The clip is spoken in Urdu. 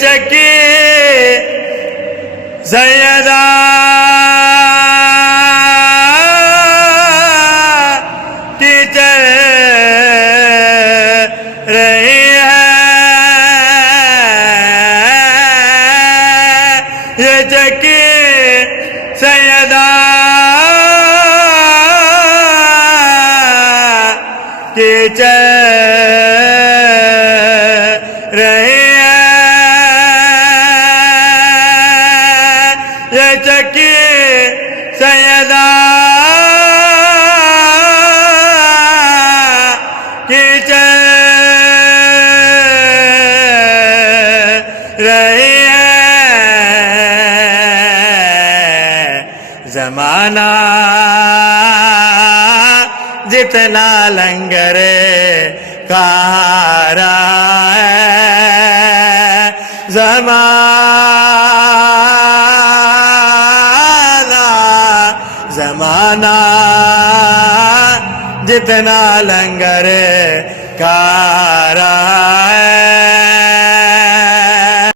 چکی سیدہ کی چل رہی ہے، یہ چکی سیدہ کی چل رہی ہے، یہ چکی سیدہ کی چل رہی ہے۔ زمانہ جتنا لنگر کھا رہا ہے، زمانہ جتنا لنگر کھا رہا ہے،